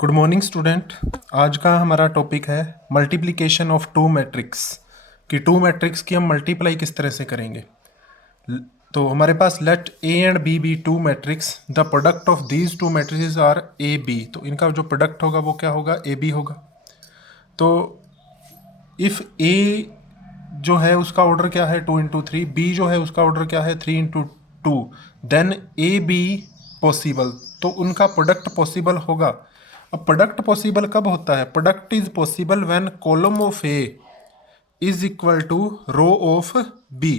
Good morning student. आज का हमारा टॉपिक है मल्टीप्लिकेशन ऑफ टू मैट्रिक्स कि टू मैट्रिक्स की हम मल्टीप्लाई किस तरह से करेंगे। तो हमारे पास let A and B be two matrix, the product of these two matrix are A B. तो इनका जो प्रोडक्ट होगा वो क्या होगा, ए बी होगा। तो इफ़ ए जो है उसका ऑर्डर क्या है 2 × 3, बी जो है उसका ऑर्डर क्या है 3 × 2, देन ए बी पॉसिबल। तो उनका प्रोडक्ट पॉसिबल होगा। अब प्रोडक्ट पॉसिबल कब होता है? Product is possible when column of A is equal to row of B.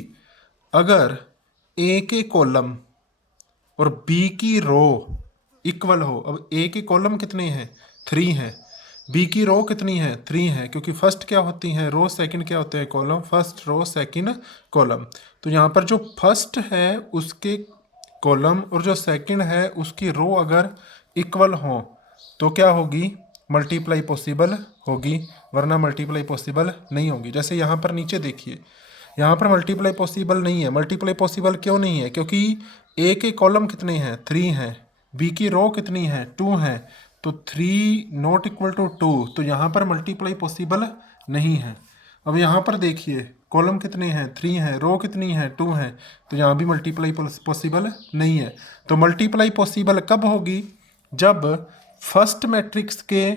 अगर ए के कॉलम और बी की रो इक्वल हो। अब ए के कॉलम कितने हैं? 3 हैं। बी की रो कितनी है? 3 है, क्योंकि फर्स्ट क्या होती है रो, सेकंड क्या होते हैं column. First row second column. तो यहाँ पर जो फर्स्ट है उसके कॉलम और जो सेकंड है उसकी रो अगर इक्वल हो तो क्या होगी? मल्टीप्लाई पॉसिबल होगी, वरना मल्टीप्लाई पॉसिबल नहीं होगी। जैसे यहाँ पर नीचे देखिए, यहाँ पर मल्टीप्लाई पॉसिबल नहीं है। मल्टीप्लाई पॉसिबल क्यों नहीं है? क्योंकि ए के कॉलम कितने हैं? 3 हैं। बी की रो कितनी है? 2 है। तो 3 नॉट इक्वल टू 2, तो यहाँ पर मल्टीप्लाई पॉसिबल नहीं है। अब यहाँ पर देखिए कॉलम कितने हैं? 3 हैं। रो कितनी है? 2 है। तो यहाँ भी मल्टीप्लाई पॉसिबल नहीं है। तो मल्टीप्लाई पॉसिबल कब होगी? जब फर्स्ट मैट्रिक्स के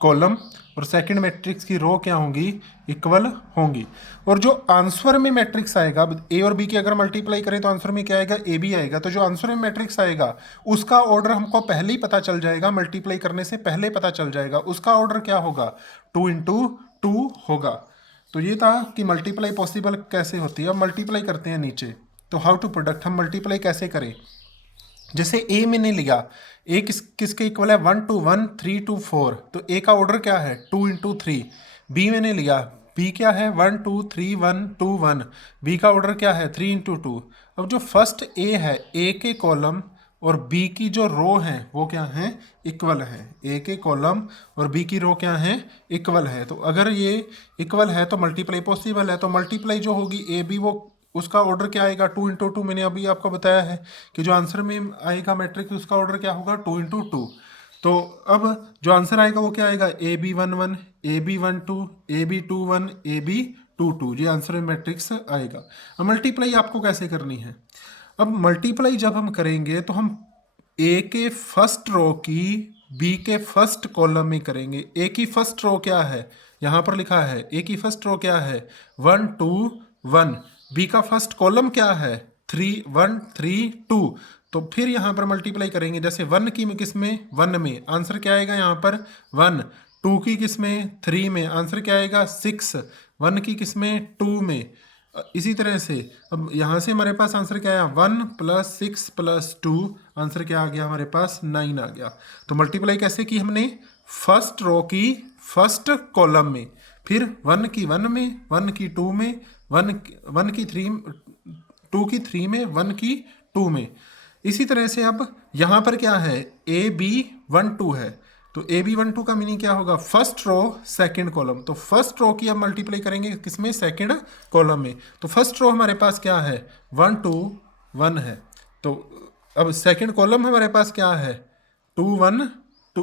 कॉलम और सेकंड मैट्रिक्स की रो क्या होंगी? इक्वल होंगी। और जो आंसर में मैट्रिक्स आएगा, ए और बी की अगर मल्टीप्लाई करें तो आंसर में क्या आएगा? ए बी आएगा। तो जो आंसर में मैट्रिक्स आएगा उसका ऑर्डर हमको पहले ही पता चल जाएगा, मल्टीप्लाई करने से पहले पता चल जाएगा। उसका ऑर्डर क्या होगा? 2 × 2 होगा। तो ये था कि मल्टीप्लाई पॉसिबल कैसे होती है। अब मल्टीप्लाई करते हैं नीचे। तो हाउ टू प्रोडक्ट, हम मल्टीप्लाई कैसे करें? जैसे ए मैंने लिया, ए किसके इक्वल है? 1 to 1, 3 to 4। तो ए का ऑर्डर क्या है? 2 × 3। बी मैंने लिया, बी क्या है? 1 2 3 1 2 1। बी का ऑर्डर क्या है? 3 × 2। अब जो फर्स्ट ए है, ए के कॉलम और बी की जो रो है वो क्या है? इक्वल है। ए के कॉलम और बी की रो क्या है? इक्वल है। तो अगर ये इक्वल है तो मल्टीप्लाई पॉसिबल है। तो मल्टीप्लाई जो होगी ए बी, वो उसका ऑर्डर क्या आएगा? 2 × 2। मैंने अभी आपको बताया है कि जो आंसर में आएगा मैट्रिक्स उसका ऑर्डर क्या होगा? 2 × 2। तो अब जो आंसर आएगा वो क्या आएगा? A B 1 1, A B 1 2, A B 2 1, A B 2 2। ये आंसर में मैट्रिक्स आएगा। अब मल्टीप्लाई आपको कैसे करनी है? अब मल्टीप्लाई जब हम करेंगे तो हम ए के फर्स्ट रो की बी के फर्स्ट कॉलम में करेंगे। ए की फर्स्ट रो क्या है? यहाँ पर लिखा है ए की फर्स्ट रो क्या है? 1 2 1। बी का फर्स्ट कॉलम क्या है? 3 1 3 2। तो फिर यहाँ पर मल्टीप्लाई करेंगे। जैसे 1 की किस में? 1 में। आंसर क्या आएगा यहाँ पर? 1। 2 की किस में? 3 में। आंसर क्या आएगा? 6। 1 की किस में? 2 में। इसी तरह से अब यहाँ से हमारे पास आंसर क्या आया? 1 + 6 + 2। आंसर क्या आ गया हमारे पास? 9 आ गया। तो मल्टीप्लाई कैसे की हमने? फर्स्ट रो की फर्स्ट कॉलम में, फिर 1 की 1 में, 1 की 2 में, 1 की 3, 2 की 3 में, 1 की 2 में। इसी तरह से अब यहाँ पर क्या है? ए बी 1 2 है। तो ए बी 1 2 का मीनिंग क्या होगा? First row second column. तो फर्स्ट रो की अब मल्टीप्लाई करेंगे किसमें? सेकंड कॉलम में। तो फर्स्ट रो हमारे पास क्या है? 1 2 1 है। तो अब सेकंड कॉलम हमारे पास क्या है? 2 1 2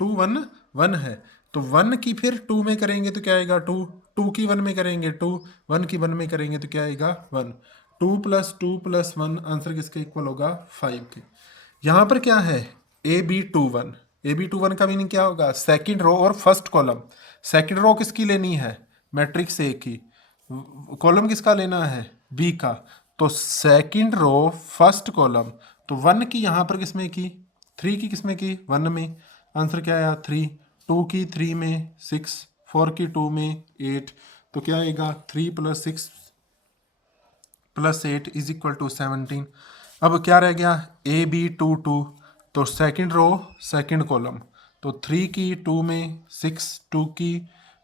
2 1 1 है। तो 1 की फिर 2 में करेंगे तो क्या आएगा? 2। 2 की 1 में करेंगे 2। 1 की 1 में करेंगे तो क्या आएगा? 1। 2 + 2 + 1 आंसर किसके इक्वल होगा? 5 के। यहाँ पर क्या है? ए बी 2 1। ए बी 2 1 का मीनिंग क्या होगा? सेकंड रो और फर्स्ट कॉलम। सेकंड रो किसकी लेनी है? मैट्रिक्स ए की। कॉलम किसका लेना है? बी का। तो सेकंड रो फर्स्ट कॉलम। तो 1 की यहाँ पर किसमें की? 3 की किसमें की? 1 में। आंसर क्या आया? 3। 2 की 3 में 6, 4 की 2 में 8। तो क्या आएगा? 3 + 6 + 8 = 17। अब क्या रह गया? A B 2 2। तो सेकंड रो सेकंड कॉलम। तो 3 की 2 में 6, 2 की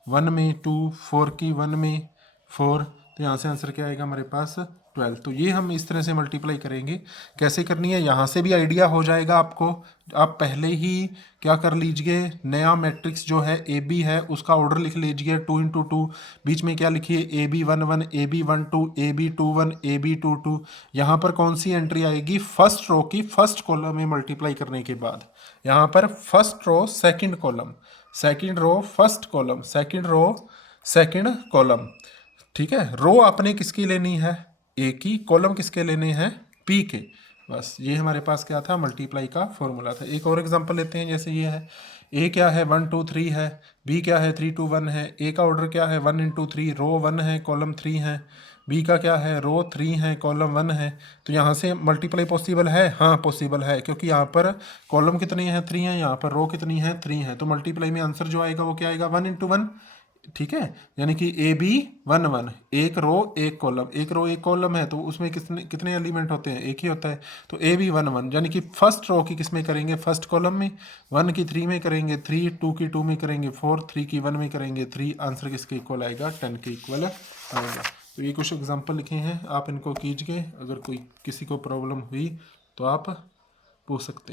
1 में 2, 4 की 1 में 4। तो यहाँ से आंसर क्या आएगा हमारे पास? 12। तो ये हम इस तरह से मल्टीप्लाई करेंगे। कैसे करनी है यहाँ से भी आइडिया हो जाएगा आपको। आप पहले ही क्या कर लीजिए, नया मैट्रिक्स जो है ए बी है उसका ऑर्डर लिख लीजिए 2 × 2। बीच में क्या लिखिए? A B 1 1, A B 1 2, A B 2 1, A B 2 2। यहाँ पर कौन सी एंट्री आएगी? फर्स्ट रो की फर्स्ट कॉलम में मल्टीप्लाई करने के बाद। यहाँ पर first row second column, second row first column, second row second column. ठीक है, रो आपने किसकी लेनी है, ए की, कॉलम किसके लेने हैं, बी के। बस ये हमारे पास क्या था, मल्टीप्लाई का फॉर्मूला था। एक और एग्जांपल लेते हैं, जैसे ये है, ए क्या है 1 2 3 है, बी क्या है 3 2 1 है। ए का ऑर्डर क्या है 1 इंटू 3, रो 1 है कॉलम 3 है। बी का क्या है, रो 3 है कॉलम 1 है। तो यहाँ से मल्टीप्लाई पॉसिबल है, हाँ पॉसिबल है, क्योंकि यहाँ पर कॉलम कितनी है 3 है, यहाँ पर रो कितनी है 3 है। तो मल्टीप्लाई में आंसर जो आएगा वो क्या आएगा, 1 इंटू 1। ठीक है, यानी कि ए बी 1 1, एक रो एक कॉलम, एक रो एक कॉलम है तो उसमें कितने कितने एलिमेंट होते हैं, एक ही होता है। तो ए बी 1 1, यानी कि फर्स्ट रो की किस में करेंगे, फर्स्ट कॉलम में, 1 की 3 में करेंगे 3, 2 की 2 में करेंगे 4, 3 की 1 में करेंगे 3। आंसर किसके इक्वल आएगा, 10 के इक्वल आएगा। तो ये कुछ एग्जाम्पल लिखे हैं, आप इनको कीजिए। अगर कोई किसी को प्रॉब्लम हुई तो आप पूछ सकते हैं।